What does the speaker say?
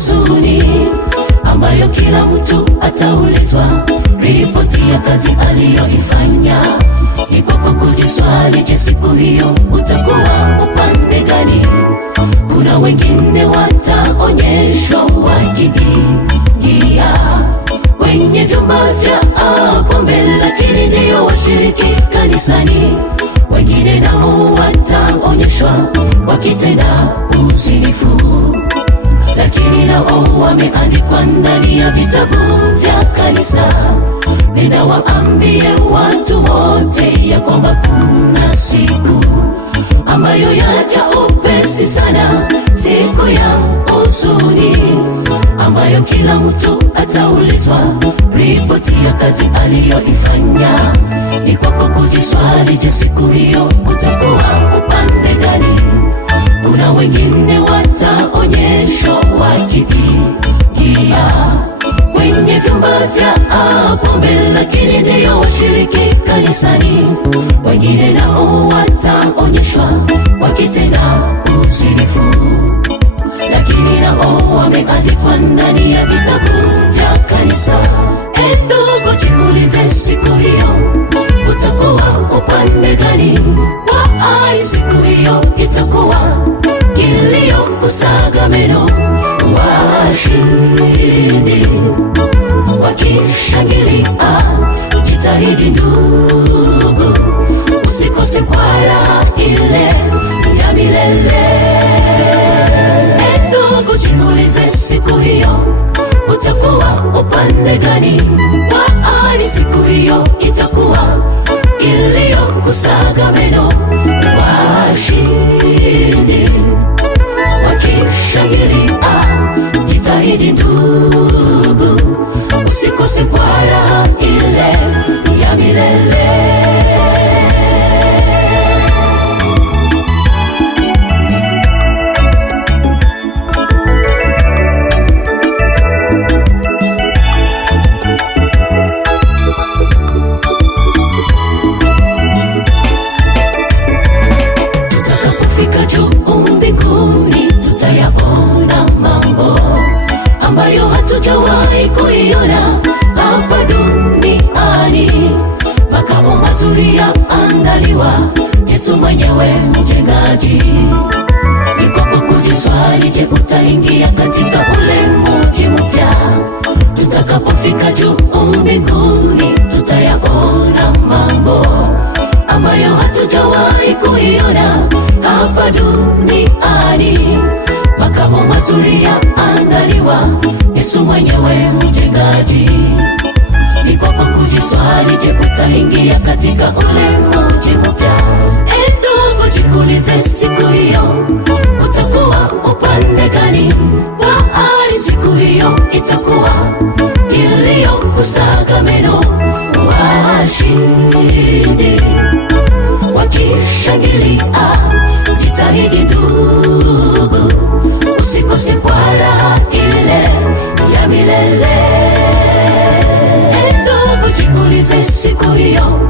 huzuni ambayo kila mtu ataulizwa ripoti ya kazi aliyoifanya. Ni kwako kujiswali, je, siku hiyo utakuwa upande gani? Kuna wengine wataonyeshwa wakiingia kwenye vyumba vya pombe, lakini ndio washiriki kanisani. Wengine nao wataonyeshwa wakitenda uzinifu, lakini nao wameandikwa ndani ya vitabu vya kanisa. Nenda waambie watu wote ya kwamba kuna siku ambayo yaja upesi sana, siku ya huzuni ambayo kila mtu ataulizwa ripoti ya kazi aliyoifanya. Ni kwako kujiswali, je, siku hiyo utakuwa upande gani? Kuna wengine wataonyeshwa wakiingia kwenye vyumba vya pombe, lakini ndio washiriki kanisani. Wengine nao wataonyeshwa wakitenda uzinifu, lakini nao wameandikwa ndani ya vitabu vya kanisa. Ndugu, jiulize, siku hiyo utakuwa upande gani? Kwa siku hiyo itakuwa kilio, kusaga meno, washindi wakishangilia. Jitahidi ndugu, usikose kwa raha ile ya milele. Ndugu, jiulize, siku hiyo utakuwa upande gani? Kwa siku hiyo itakuwa kilio, kusaga meno, washindi wakishangilia. Jitahidi ndugu, usikose kwa raha ile ya milele. Tutakapofika juu mbinguni, tutayaona mambo ambayo hatujawahi kuiona hapa duniani. Makao mazuri yaandaliwa, Yesu mwenyewe mjengaji. Ni kwako kujiswali, je, utaingia katika ule mji mpya? Tutakapofika juu mbinguni, tutayaona mambo ambayo hatujawahi kuiona hapa duniani. Makao mazuri yaandaliwa, Yesu mwenyewe mjengaji. Ni kwako kujiswali, je, utaingia katika ule mji mpya? Ndugu, jiulize, siku hiyo utakuwa upande gani? Kwa siku hiyo itakuwa kilio, kusaga meno, washindi wakishangilia. Jitahidi ndugu, usikose kwa raha ile ya milele. Ndugu, jiulize, siku hiyo